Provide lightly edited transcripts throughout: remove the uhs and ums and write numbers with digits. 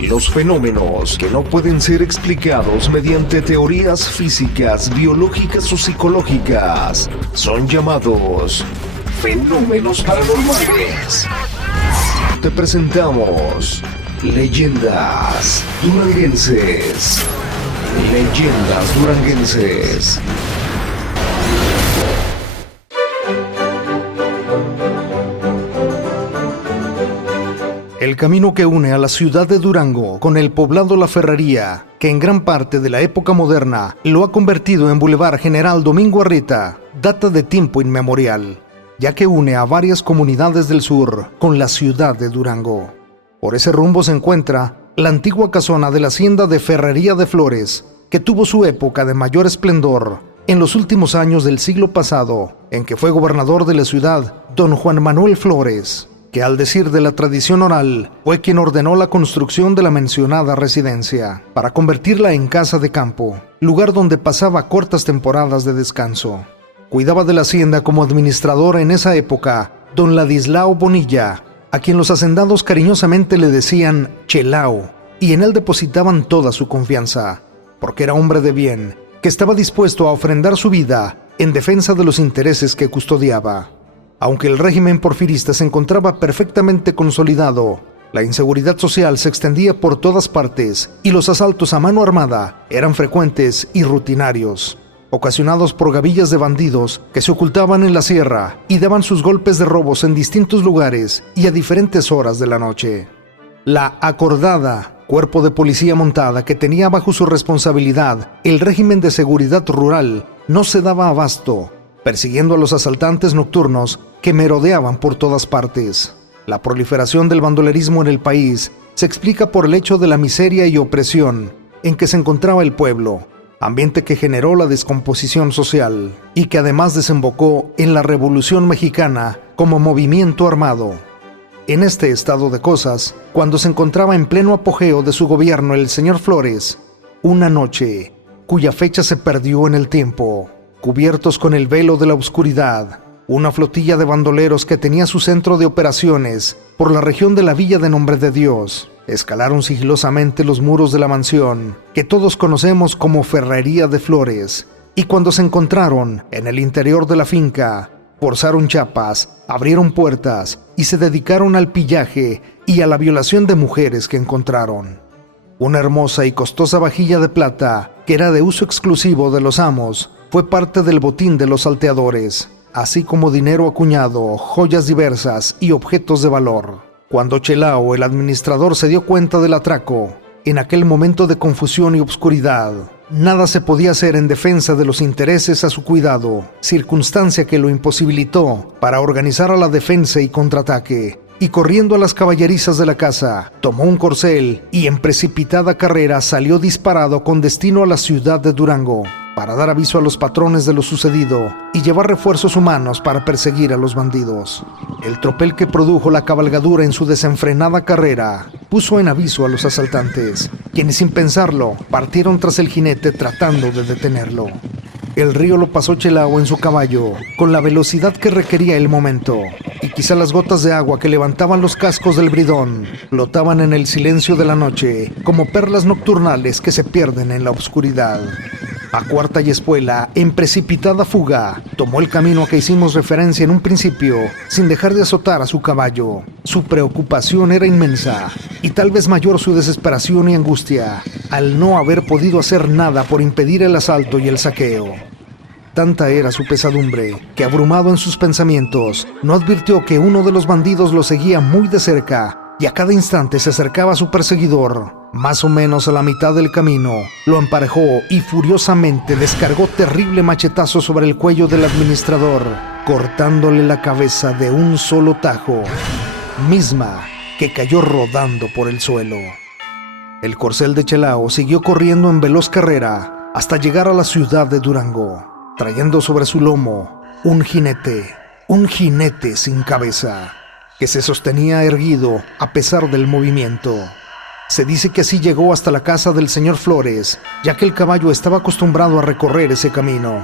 Los fenómenos que no pueden ser explicados mediante teorías físicas, biológicas o psicológicas son llamados fenómenos paranormales. Te presentamos Leyendas Duranguenses. Leyendas Duranguenses. El camino que une a la ciudad de Durango con el poblado La Ferrería, que en gran parte de la época moderna lo ha convertido en Boulevard General Domingo Arrieta, data de tiempo inmemorial, ya que une a varias comunidades del sur con la ciudad de Durango. Por ese rumbo se encuentra la antigua casona de la hacienda de Ferrería de Flores, que tuvo su época de mayor esplendor en los últimos años del siglo pasado, en que fue gobernador de la ciudad don Juan Manuel Flores, que al decir de la tradición oral, fue quien ordenó la construcción de la mencionada residencia, para convertirla en casa de campo, lugar donde pasaba cortas temporadas de descanso. Cuidaba de la hacienda como administrador en esa época don Ladislao Bonilla, a quien los hacendados cariñosamente le decían Chelao, y en él depositaban toda su confianza, porque era hombre de bien, que estaba dispuesto a ofrendar su vida en defensa de los intereses que custodiaba. Aunque el régimen porfirista se encontraba perfectamente consolidado, la inseguridad social se extendía por todas partes y los asaltos a mano armada eran frecuentes y rutinarios, ocasionados por gavillas de bandidos que se ocultaban en la sierra y daban sus golpes de robos en distintos lugares y a diferentes horas de la noche. La acordada cuerpo de policía montada que tenía bajo su responsabilidad el régimen de seguridad rural no se daba abasto, persiguiendo a los asaltantes nocturnos que merodeaban por todas partes. La proliferación del bandolerismo en el país se explica por el hecho de la miseria y opresión en que se encontraba el pueblo, ambiente que generó la descomposición social y que además desembocó en la Revolución Mexicana como movimiento armado. En este estado de cosas, cuando se encontraba en pleno apogeo de su gobierno el señor Flores, una noche, cuya fecha se perdió en el tiempo, cubiertos con el velo de la oscuridad, una flotilla de bandoleros que tenía su centro de operaciones por la región de la Villa de Nombre de Dios, escalaron sigilosamente los muros de la mansión, que todos conocemos como Ferrería de Flores, y cuando se encontraron en el interior de la finca, forzaron chapas, abrieron puertas y se dedicaron al pillaje y a la violación de mujeres que encontraron. Una hermosa y costosa vajilla de plata, que era de uso exclusivo de los amos, fue parte del botín de los salteadores, así como dinero acuñado, joyas diversas y objetos de valor. Cuando Chelao, el administrador, se dio cuenta del atraco, en aquel momento de confusión y obscuridad, nada se podía hacer en defensa de los intereses a su cuidado, circunstancia que lo imposibilitó para organizar a la defensa y contraataque, y corriendo a las caballerizas de la casa, tomó un corcel y en precipitada carrera salió disparado con destino a la ciudad de Durango, para dar aviso a los patrones de lo sucedido y llevar refuerzos humanos para perseguir a los bandidos. El tropel que produjo la cabalgadura en su desenfrenada carrera puso en aviso a los asaltantes, quienes sin pensarlo partieron tras el jinete tratando de detenerlo. El río lo pasó Chelao en su caballo, con la velocidad que requería el momento, y quizá las gotas de agua que levantaban los cascos del bridón flotaban en el silencio de la noche como perlas nocturnales que se pierden en la oscuridad. A cuarta y espuela, en precipitada fuga, tomó el camino a que hicimos referencia en un principio, sin dejar de azotar a su caballo. Su preocupación era inmensa, y tal vez mayor su desesperación y angustia, al no haber podido hacer nada por impedir el asalto y el saqueo. Tanta era su pesadumbre, que abrumado en sus pensamientos, no advirtió que uno de los bandidos lo seguía muy de cerca, y a cada instante se acercaba a su perseguidor. Más o menos a la mitad del camino, lo emparejó y furiosamente descargó terrible machetazo sobre el cuello del administrador, cortándole la cabeza de un solo tajo, misma que cayó rodando por el suelo. El corcel de Chelao siguió corriendo en veloz carrera hasta llegar a la ciudad de Durango, trayendo sobre su lomo un jinete sin cabeza, que se sostenía erguido a pesar del movimiento. Se dice que así llegó hasta la casa del señor Flores, ya que el caballo estaba acostumbrado a recorrer ese camino.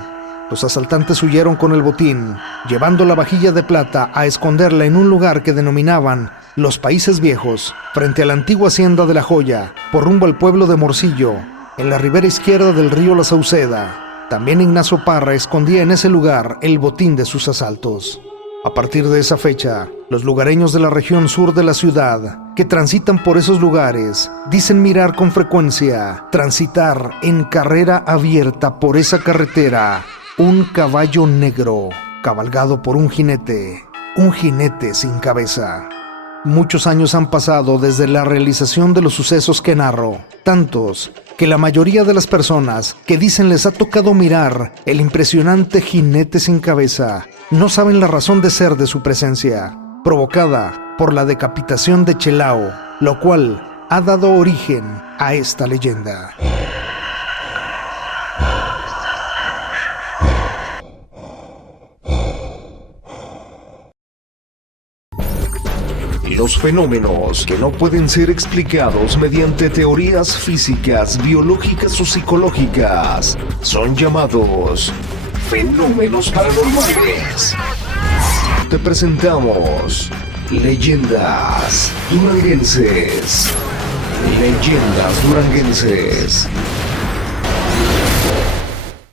Los asaltantes huyeron con el botín, llevando la vajilla de plata a esconderla en un lugar que denominaban Los Países Viejos, frente a la antigua hacienda de La Joya, por rumbo al pueblo de Morcillo, en la ribera izquierda del río La Sauceda. También Ignacio Parra escondía en ese lugar el botín de sus asaltos. A partir de esa fecha, los lugareños de la región sur de la ciudad, que transitan por esos lugares, dicen mirar con frecuencia transitar en carrera abierta por esa carretera un caballo negro, cabalgado por un jinete sin cabeza. Muchos años han pasado desde la realización de los sucesos que narro, tantos que la mayoría de las personas que dicen les ha tocado mirar el impresionante jinete sin cabeza no saben la razón de ser de su presencia, provocada por la decapitación de Chelao, lo cual ha dado origen a esta leyenda. Los fenómenos que no pueden ser explicados mediante teorías físicas, biológicas o psicológicas son llamados fenómenos paranormales. Te presentamos Leyendas Duranguenses. Leyendas Duranguenses.